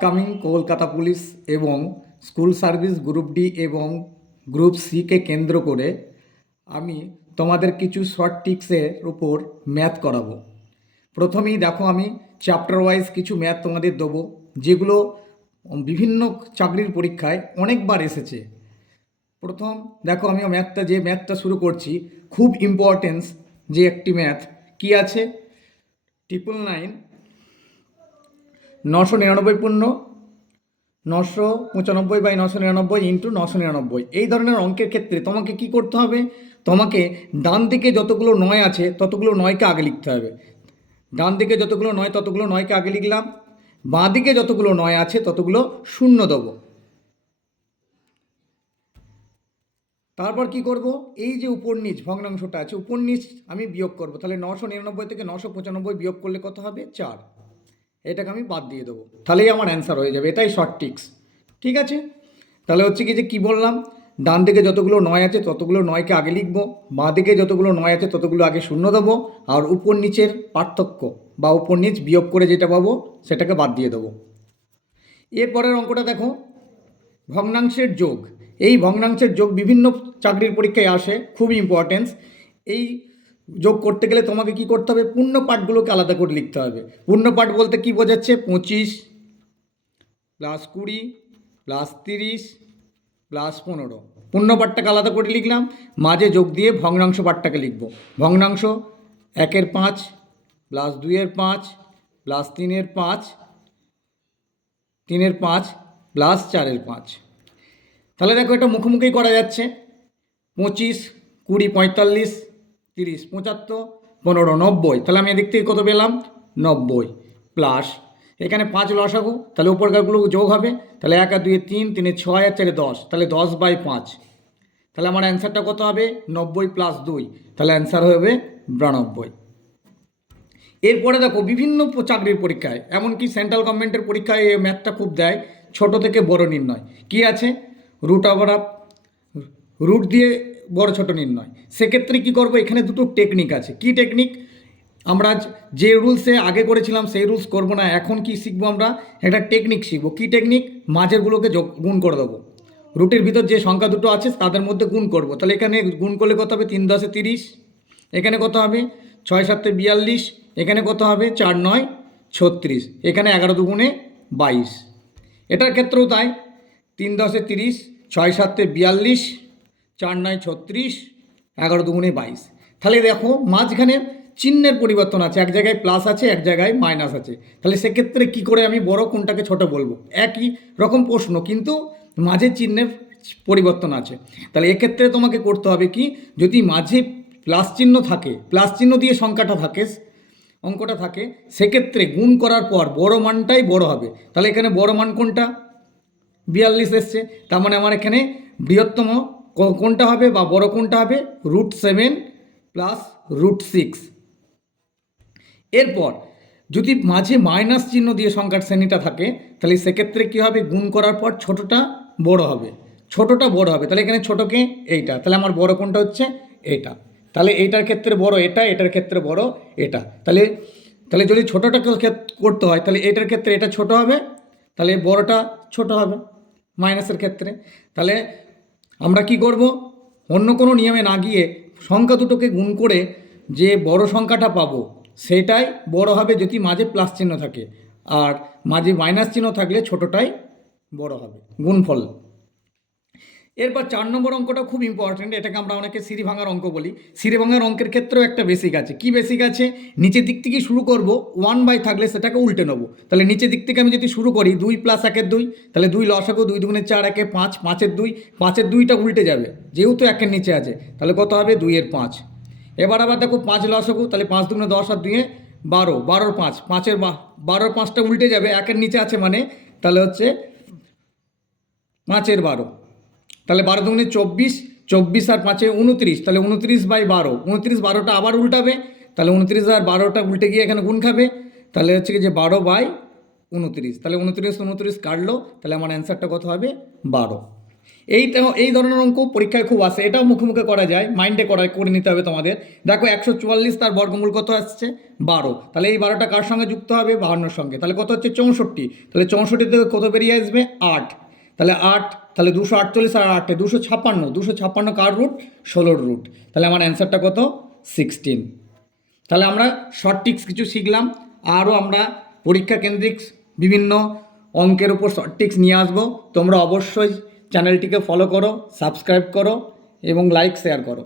Upcoming Kolkata police এবং school service group D এবং group সিকে কেন্দ্র করে আমি তোমাদের কিছু শর্ট টিক্সের উপর ম্যাথ করাবো। প্রথমেই দেখো, আমি চ্যাপ্টার ওয়াইজ কিছু ম্যাথ তোমাদের দেবো, যেগুলো বিভিন্ন চাকরির পরীক্ষায় অনেকবার এসেছে। প্রথম দেখো, আমি ম্যাথটা শুরু করছি। খুব ইম্পর্টেন্স যে একটি ম্যাথ কি আছে, 999 999 995/999 ইন্টু 999। এই ধরনের অঙ্কের ক্ষেত্রে তোমাকে কি করতে হবে, তোমাকে ডান দিকে যতগুলো নয় আছে ততগুলো নয়কে আগে লিখতে হবে। ডান দিকে যতগুলো নয় ততগুলো নয়কে আগে লিখলাম, বাঁ দিকে যতগুলো নয় আছে ততগুলো শূন্য দেবো। তারপর কি করব, এই যে উপর নিচ ভগ্নাংশটা আছে উপর নিচ আমি বিয়োগ করব। তাহলে 999 থেকে 995 বিয়োগ করলে কত হবে, 4। এটাকে আমি বাদ দিয়ে দেবো, তাহলেই আমার অ্যান্সার হয়ে যাবে। এটাই শর্ট টিক্স, ঠিক আছে। তাহলে হচ্ছে কি, যে কী বললাম, ডান দিকে যতগুলো নয় আছে ততগুলো নয়কে আগে লিখব, বাঁ দিকে যতগুলো নয় আছে ততগুলো আগে শূন্য দেবো, আর উপর নিচের পার্থক্য বা উপর নিচ বিয়োগ করে যেটা পাবো সেটাকে বাদ দিয়ে দেবো। এরপরের অঙ্কটা দেখো, ভগ্নাংশের যোগ। এই ভগ্নাংশের যোগ বিভিন্ন চাকরির পরীক্ষায় আসে, খুবই ইম্পর্টেন্স। এই যোগ করতে গেলে তোমাকে কি করতে হবে, পূর্ণ পাঠগুলোকে আলাদা করে লিখতে হবে। পূর্ণ পাঠ বলতে কি বোঝাচ্ছে, 25 + 20 + 30 + 15। পূর্ণ পাঠটাকে আলাদা করে লিখলাম, মাঝে যোগ দিয়ে ভগ্নাংশ পাঠটাকে লিখব। ভগ্নাংশ 1-এর 5 + 2-এর 5 + 3-এর 5 3-এর 5 + 4-এর 5। তাহলে দেখো, এটা মুখোমুখি করা যাচ্ছে। 25 20 45 30 75 15 90। তাহলে আমি এদিক থেকে কত পেলাম, 90 প্লাস এখানে 5 লসাগু, তাহলে উপরকারগুলো যোগ হবে। তাহলে 1 আর 2 3, 3 6 আর 4 10, তাহলে 10/5। তাহলে আমার অ্যান্সারটা কত হবে, 90 + 2, তাহলে অ্যান্সার হবে 92। এরপরে দেখো, বিভিন্ন চাকরির পরীক্ষায়, এমনকি সেন্ট্রাল গভর্নমেন্টের পরীক্ষায় এই ম্যাথটা খুব দেয়, ছোট থেকে বড় নির্ণয়। কি আছে, রুট দিয়ে বড় ছোট নির্ণয়। সেক্ষেত্রে কি করব, এখানে দুটো টেকনিক আছে। কি টেকনিক, আমরা যে রুলসে আগে করেছিলাম সেই রুলস করব না, এখন কি শিখবো, আমরা একটা টেকনিক শিখবো। কি টেকনিক, মাঝেরগুলোকে গুণ করে দেবো। রুটের ভিতর যে সংখ্যা দুটো আছে তাদের মধ্যে গুণ করব। তাহলে এখানে গুণ করলে কত হবে, 3 × 10 = 30। এখানে কত হবে, 6 × 7 = 42। এখানে কত হবে, 4 × 9 = 36। এখানে 11 × 2 = 22। এটার ক্ষেত্রেও তাই, 3 × 10 = 30, 6 × 7 = 42, 4 × 9 = 36, 11 × 2 = 22। তাহলে দেখো, মাঝখানে চিহ্নের পরিবর্তন আছে, এক জায়গায় প্লাস আছে, এক জায়গায় মাইনাস আছে। তাহলে সেক্ষেত্রে কি করে আমি বড় কোনটাকে ছোট বলবো, একই রকম প্রশ্ন কিন্তু মাঝে চিহ্নের পরিবর্তন আছে। তাহলে এক্ষেত্রে তোমাকে করতে হবে কি, যদি মাঝে প্লাস চিহ্ন থাকে, প্লাস চিহ্ন দিয়ে সংখ্যাটা থাকে, অঙ্কটা থাকে, সেক্ষেত্রে গুণ করার পর বড় মানটাই বড় হবে। তাহলে এখানে বড় মান কোনটা, 42 এসছে। তার মানে আমার এখানে বৃহত্তম কোনটা হবে বা বড় কোনটা হবে, √7 + √6। এরপর যদি মাঝে মাইনাস চিহ্ন দিয়ে সংখ্যার শ্রেণীটা থাকে, তাহলে সেক্ষেত্রে কী হবে, গুণ করার পর ছোটোটা বড় হবে, ছোটোটা বড় হবে। তাহলে এখানে ছোটোকে এইটা, তাহলে আমার বড় কোনটা হচ্ছে এটা। তাহলে এইটার ক্ষেত্রে বড় এটা, এটার ক্ষেত্রে বড় এটা। তাহলে তাহলে যদি ছোটোটাকে করতে হয়, তাহলে এটার ক্ষেত্রে এটা ছোট হবে, তাহলে বড়টা ছোট হবে মাইনাসের ক্ষেত্রে। তাহলে আমরা কি করব, অন্য কোনো নিয়মে না গিয়ে সংখ্যা দুটোকে গুণ করে যে বড় সংখ্যাটা পাবো সেটাই বড় হবে যদি মাঝে প্লাস চিহ্ন থাকে, আর মাঝে মাইনাস চিহ্ন থাকলে ছোটোটাই বড় হবে, গুণফল। এরপর 4 নম্বর অঙ্কটা খুব ইম্পর্টেন্ট। এটাকে আমরা অনেকে সিঁড়ি ভাঙার অঙ্ক বলি। সিঁড়ি ভাঙার অঙ্কের ক্ষেত্রেও একটা বেসিক আছে। কি বেসিক আছে, নিচের দিক থেকে শুরু করব, 1/, থাকলে সেটাকে উল্টে নেবো। তাহলে নিচের দিক থেকে আমি যদি শুরু করি, 2 + 1 = 2, তাহলে 2 লসাগু, 2 × 2 = 4, 1 = 5, 5 × 2, 5 × 2টা উল্টে যাবে যেহেতু 1-এর নিচে আছে, তাহলে কত হবে, 2 × 5। এবার আবার দেখো 5 লসাগু, তাহলে 5 × 2 = 10 আর 2 × 12, 12 × 5, 12 র 5টা উল্টে যাবে, 1-এর নিচে আছে মানে, তাহলে হচ্ছে 5 × 12। তাহলে 12 × 2 = 24, 24 আর 5 = 29, তাহলে 29/12, 29 12টা আবার উল্টাবে, তাহলে 29 আর 12টা উল্টে গিয়ে এখানে গুণ খাবে, তাহলে হচ্ছে কি যে 12/29। তাহলে 29 29 কাটলো, তাহলে আমার অ্যান্সারটা কত হবে, 12। এই ধরনের অঙ্ক পরীক্ষায় খুব আসে, এটাও মুখে মুখে করা যায়, মাইন্ডে করে নিতে হবে তোমাদের। দেখো 144 তার বর্গমূল কত আসছে 12, তাহলে এই 12টা কার সঙ্গে যুক্ত হবে 52-র সঙ্গে, তাহলে কত হচ্ছে 64, তাহলে 64 থেকে কত বেরিয়ে আসবে 8, তাহলে 8, তাহলে 248 আর 8 256, 256 কার রুট 16-র রুট, তাহলে আমার অ্যান্সারটা কত 16। তাহলে আমরা শর্ট ট্রিক্স কিছু শিখলাম, আরও আমরা পরীক্ষা কেন্দ্রিক বিভিন্ন অঙ্কের উপর শর্ট ট্রিক্স নিয়ে আসবো। তোমরা অবশ্যই চ্যানেলটিকে ফলো করো, সাবস্ক্রাইব করো এবং লাইক শেয়ার করো।